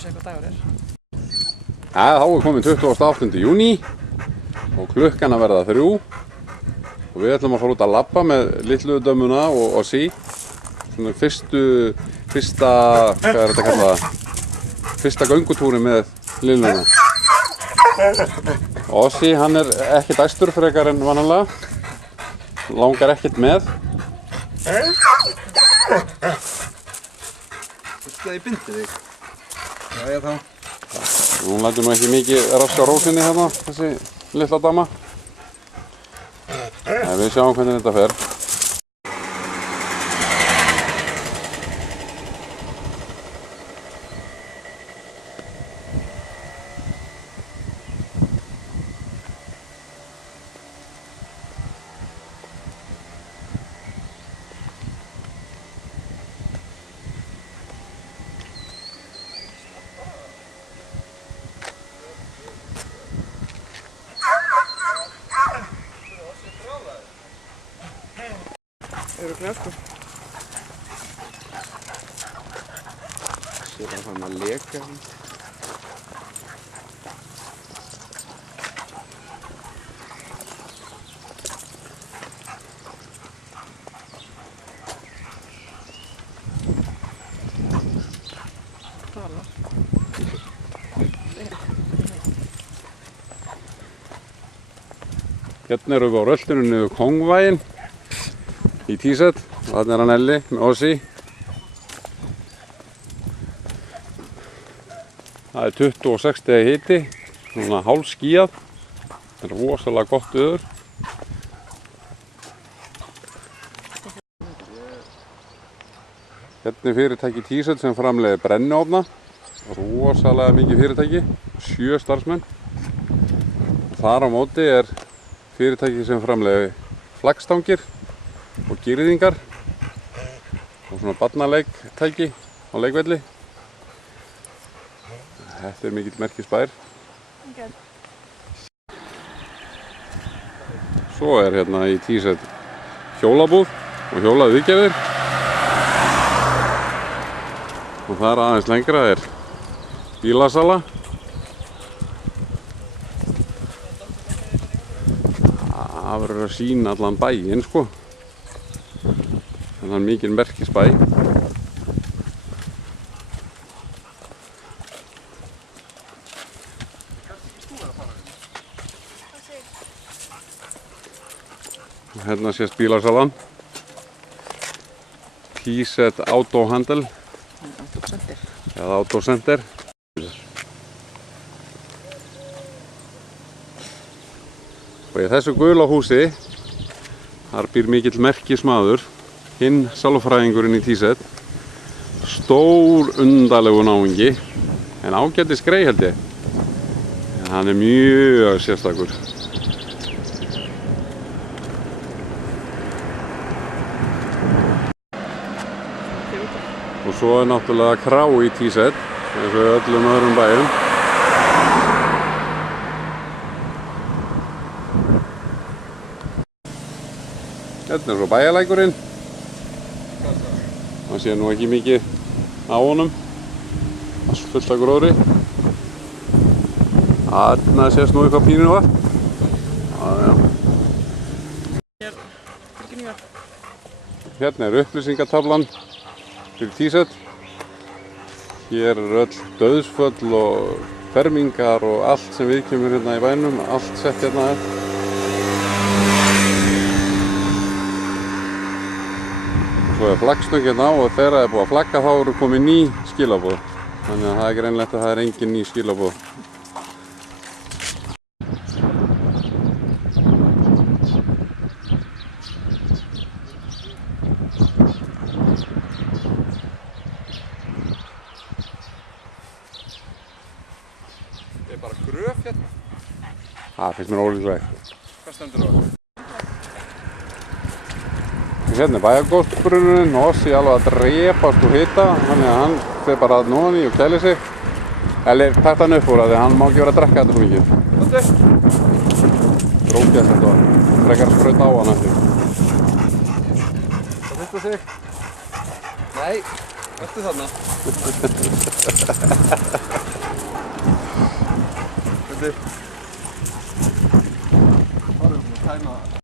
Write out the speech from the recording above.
segja hvað dagur er. Þá er komin 28. júní og klukkan að verða 3 og við ætlum að fara út að labba með litlu dömmuna og Ossi. Svona fyrsta, hvað er þetta að kalla það? Fyrsta göngutúri með lilluna. Ossi, hann er ekkert æstur frekar en vanalega. Langar ekkert með. Viltu að ég bindi þig? Jæja þá. Hún lætur nú ekki mikið raska á rósinni hérna, þessi litla dama. Við sjáum hvernig þetta fer. Örugglega sko. Sér hann að leka hann. Talar. Hérna erum við á röltinu niður Kongvæginn í Tíset. Þarna er hann Elli með Ossi. Það er 26 stiga hiti, svona hálfskýjað. Það er rosalega gott veður. Hérna er fyrirtæki Tíset sem framleiðir brenniofna. Rosalega mikið fyrirtæki, 7 starfsmenn. Þar á móti er fyrirtæki sem framleiðir flaggstangir og girðingar og svona barnaleiktæki á leikvelli. Þetta er mikill merkisbær. Okay. Svo er hérna í Tíset hjólabúð og hjólaviðgerðir. Og þar aðeins lengra er bílasala. Það verður að sýna allan bæinn sko. Þannig mikil merkisbæ. Hérna sést bílasalan. Tíset Autohandel. Eða Autocenter. Og í þessu gula húsi, þar býr mikill merkismaður, hinn sálfræðingurinn í Tíset. Stór undarlegu náungi, en ágætis grey held ég. En hann er mjög sérstakur. Og svo er náttúrulega krá í Tíset, eins og öllum öðrum bæjum. Hérna er svo bæjarlækurinn. Það sé nú ekki mikið á honum. Það er fullt af gróðri. Þarna sést nú eitthvað pínu vatn. Hérna er upplýsingataflan fyrir Tíset. Hér er öll dauðsföll og fermingar og allt sem viðkemur hérna í bænum. Allt sett hérna. Svo er flaggstöng hérna á og þegar það er búið að flagga þá eru komið ný skilaboð. Þannig að það er greinlegt að það er engin ný skilaboð. Það er bara gröf hérna. Það finnst mér ólíklegt. Hvað stendur á? Hérna er bæjargóðsbrunnurinn og Ossi alveg að drepast úr hita, þannig að hann fer bara að nóðan í og kælir sig. Eller takt hann upp úr það því hann má ekki vera að drekka þetta svo mikið. Þetta? Drókjast þetta var. Frekar að sprauta á hann eftir. Hvað finnst það sig? Nei, verður þarna. Það er um að tæma